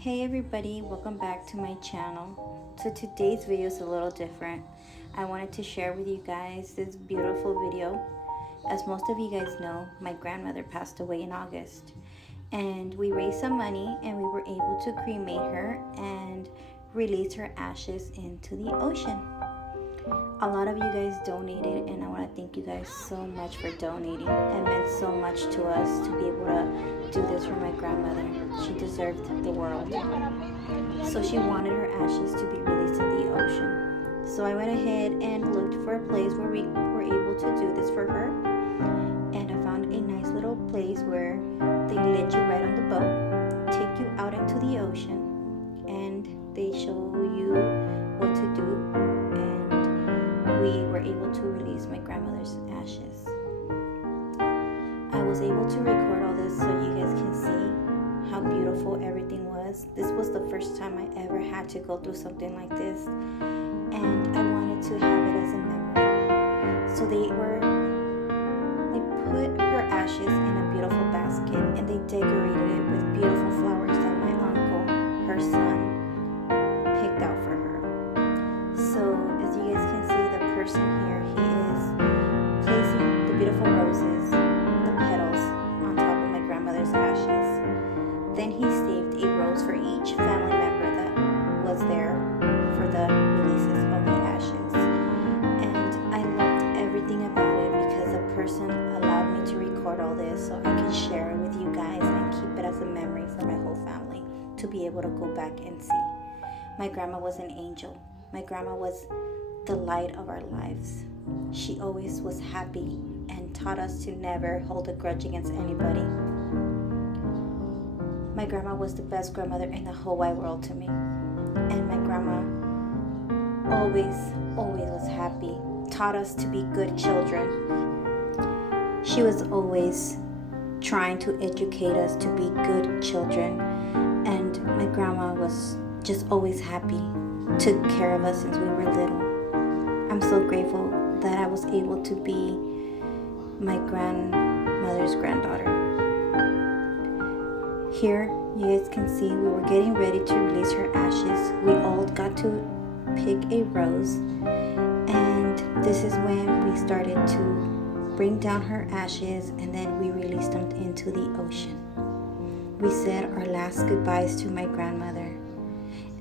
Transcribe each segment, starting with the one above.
Hey everybody, welcome back to my channel. So today's video is a little different. I wanted to share with you guys this beautiful video. As most of you guys know, my grandmother passed away in August, and we raised some money and we were able to cremate her and release her ashes into the ocean. A lot of you guys donated, and I want to thank you guys so much for donating. It meant so much to us to be able to do this for my grandmother. She deserved the world. So she wanted her ashes to be released in the ocean. So I went ahead and looked for a place where we were able to do this for her. And I found a nice little place where they let you ride on the boat, take you out into the ocean, and they show you what to do. We were able to release my grandmother's ashes. I was able to record all this so you guys can see how beautiful everything was. This was the first time I ever had to go through something like this, and I wanted to have it as a memory. So they put her ashes in a beautiful basket, and they decorated it with beautiful flowers that my uncle, her son, picked out for her. So as you guys can see, the person here, he is placing the beautiful roses, the petals, on top of my grandmother's ashes. Then he saved a rose for each family member that was there for the releases of the ashes. And I loved everything about it because the person allowed me to record all this so I can share it with you guys and keep it as a memory for my whole family to be able to go back and see. My grandma was an angel. My grandma was the light of our lives. She always was happy and taught us to never hold a grudge against anybody. My grandma was the best grandmother in the whole wide world to me. And my grandma always was happy, taught us to be good children. She was always trying to educate us to be good children. And my grandma was just always happy, took care of us since we were little. I'm so grateful that I was able to be my grandmother's granddaughter. Here, you guys can see we were getting ready to release her ashes. We all got to pick a rose, and this is when we started to bring down her ashes, and then we released them into the ocean. We said our last goodbyes to my grandmother.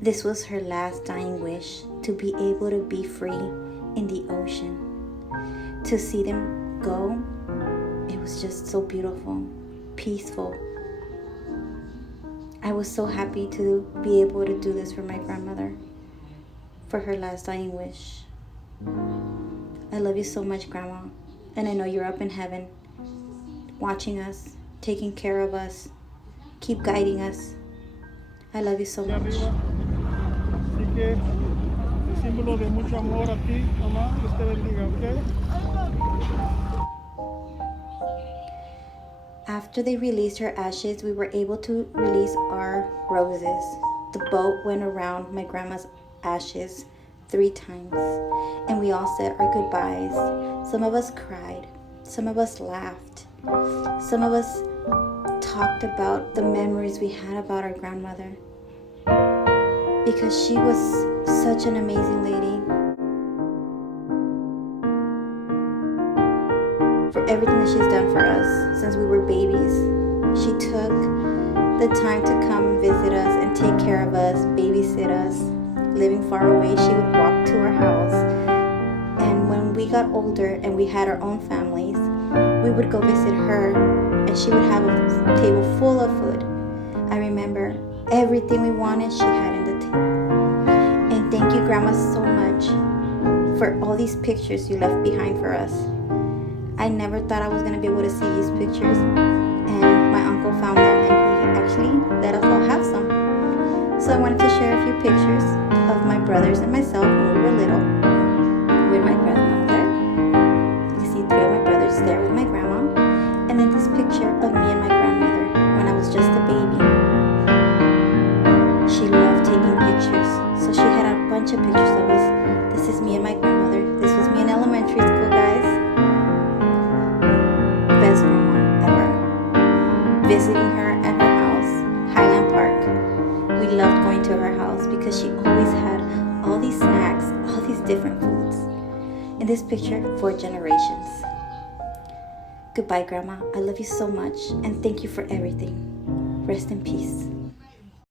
This was her last dying wish, to be able to be free in the ocean. To see them go, it was just so beautiful, peaceful. I was so happy to be able to do this for my grandmother, for her last dying wish. I love you so much, Grandma, and I know you're up in heaven, watching us, taking care of us, keep guiding us. I love you so much. Así que el símbolo de mucho amor a ti, mamá, Dios te bendiga, ¿ok? After they released her ashes, we were able to release our roses. The boat went around my grandma's ashes 3 times, and we all said our goodbyes. Some of us cried, some of us laughed, some of us talked about the memories we had about our grandmother, because she was such an amazing lady. For everything that she's done for us since we were babies. She took the time to come visit us and take care of us, babysit us. Living far away, she would walk to our house. And when we got older and we had our own families, we would go visit her, and she would have a table full of food. I remember everything we wanted, she had in the table. And thank you, Grandma, so much for all these pictures you left behind for us. I never thought I was going to be able to see these pictures, and my uncle found them, and he actually let us all have some. So I wanted to share a few pictures of my brothers and myself when we were little with my grandmother. You can see 3 of my brothers there with my grandma, and then this picture of me and my grandmother when I was just a baby. She loved taking pictures, so she had a bunch of pictures of us. This is me and my grandmother. This was me in elementary school, guys. Best grandma ever. Visiting her at her house, Highland Park. We loved going to her house because she always had all these snacks, all these different foods. In this picture, 4 generations. Goodbye, Grandma. I love you so much, and thank you for everything. Rest in peace.